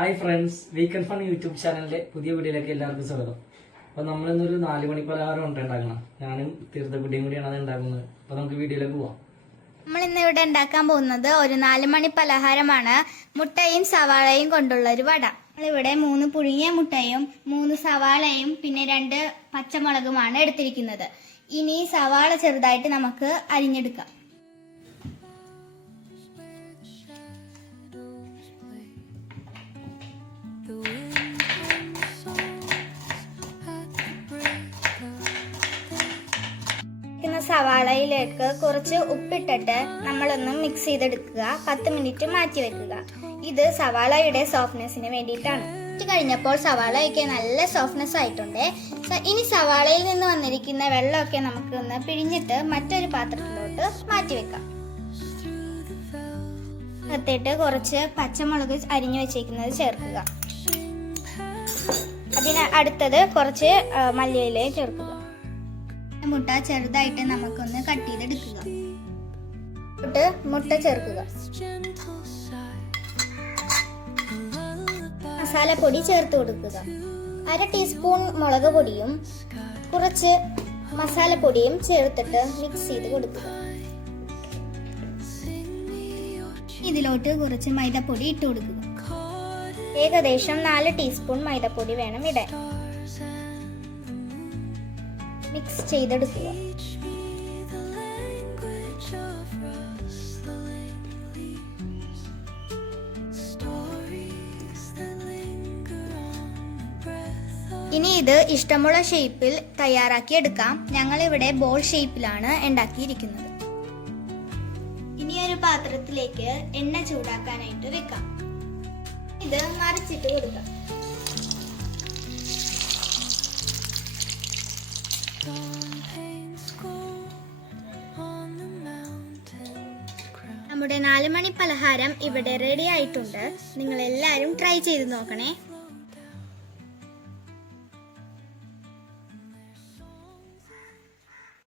Hi friends weekend fun YouTube ചാനലിന്റെ പുതിയ വീഡിയോയിലേക്ക് എല്ലാവർക്കും സ്വാഗതം. അപ്പൊ നമ്മൾ ഇന്നൊരു നാല് മണി പലഹാരം ഉണ്ട് ഉണ്ടാക്കണം. ഞാനും തീർത്ഥക്കുട്ടിയും കൂടിയാണ് അത് ഉണ്ടാക്കുന്നത്. അപ്പൊ നമുക്ക് വീഡിയോയിലേക്ക് പോവാം. നമ്മൾ ഇന്ന് ഇവിടെ ഉണ്ടാക്കാൻ പോകുന്നത് ഒരു നാല് മണി പലഹാരമാണ്. മുട്ടയും സവാളയും കൊണ്ടുള്ള ഒരു വട. നമ്മളിവിടെ മൂന്ന് പുഴുങ്ങിയ മുട്ടയും മൂന്ന് സവാളയും പിന്നെ രണ്ട് പച്ചമുളകുമാണ് എടുത്തിരിക്കുന്നത്. ഇനി സവാള ചെറുതായിട്ട് നമുക്ക് അരിഞ്ഞെടുക്കാം. സവാളയിലേക്ക് കുറച്ച് ഉപ്പിട്ടിട്ട് നമ്മളൊന്ന് മിക്സ് ചെയ്തെടുക്കുക. പത്ത് മിനിറ്റ് മാറ്റി വെക്കുക. ഇത് സവാളയുടെ സോഫ്റ്റ്നെസ്സിന് വേണ്ടിയിട്ടാണ്. കഴിഞ്ഞപ്പോൾ സവാളയൊക്കെ നല്ല സോഫ്റ്റ്നെസ് ആയിട്ടുണ്ട്. ഇനി സവാളയിൽ നിന്ന് വന്നിരിക്കുന്ന വെള്ളമൊക്കെ നമുക്ക് ഒന്ന് പിഴിഞ്ഞിട്ട് മറ്റൊരു പാത്രത്തിലോട്ട് മാറ്റി വെക്കാം. കത്തിയിട്ട് കുറച്ച് പച്ചമുളക് അരിഞ്ഞു വെച്ചേക്കുന്നത് ചേർക്കുക. അതിന് അടുത്തത് കുറച്ച് ആ, മല്ലിയിലയും ചേർക്കുക. മുട്ട ചെറുതായിട്ട് നമുക്കൊന്ന് കട്ട് ചെയ്തെടുക്കുക. എന്നിട്ട് മുട്ട ചേർക്കുക. മസാലപ്പൊടി ചേർത്ത് കൊടുക്കുക. അര ടീസ്പൂൺ മുളക് പൊടിയും കുറച്ച് മസാലപ്പൊടിയും ചേർത്തിട്ട് മിക്സ് ചെയ്ത് കൊടുക്കുക. ഇതിലോട്ട് കുറച്ച് മൈദപ്പൊടി ഇട്ട് കൊടുക്കുക. ഏകദേശം നാല് ടീസ്പൂൺ മൈദപ്പൊടി വേണം ഇടാൻ. മിക്സ് ചെയ്തെടുക്കുക. ഇനി ഇത് ഇഷ്ടമുള്ള ഷേപ്പിൽ തയ്യാറാക്കി എടുക്കാം. ഞങ്ങൾ ഇവിടെ ബോൾ ഷേപ്പിലാണ് ഉണ്ടാക്കിയിരിക്കുന്നത്. ഇനി ഒരു പാത്രത്തിലേക്ക് എണ്ണ ചൂടാക്കാനായിട്ട് വെക്കാം. ഇത് മറിച്ചിട്ട് കൊടുക്കാം. നമ്മുടെ നാല് മണി പലഹാരം ഇവിടെ റെഡി ആയിട്ടുണ്ട്. നിങ്ങൾ എല്ലാവരും ട്രൈ ചെയ്ത് നോക്കണേ.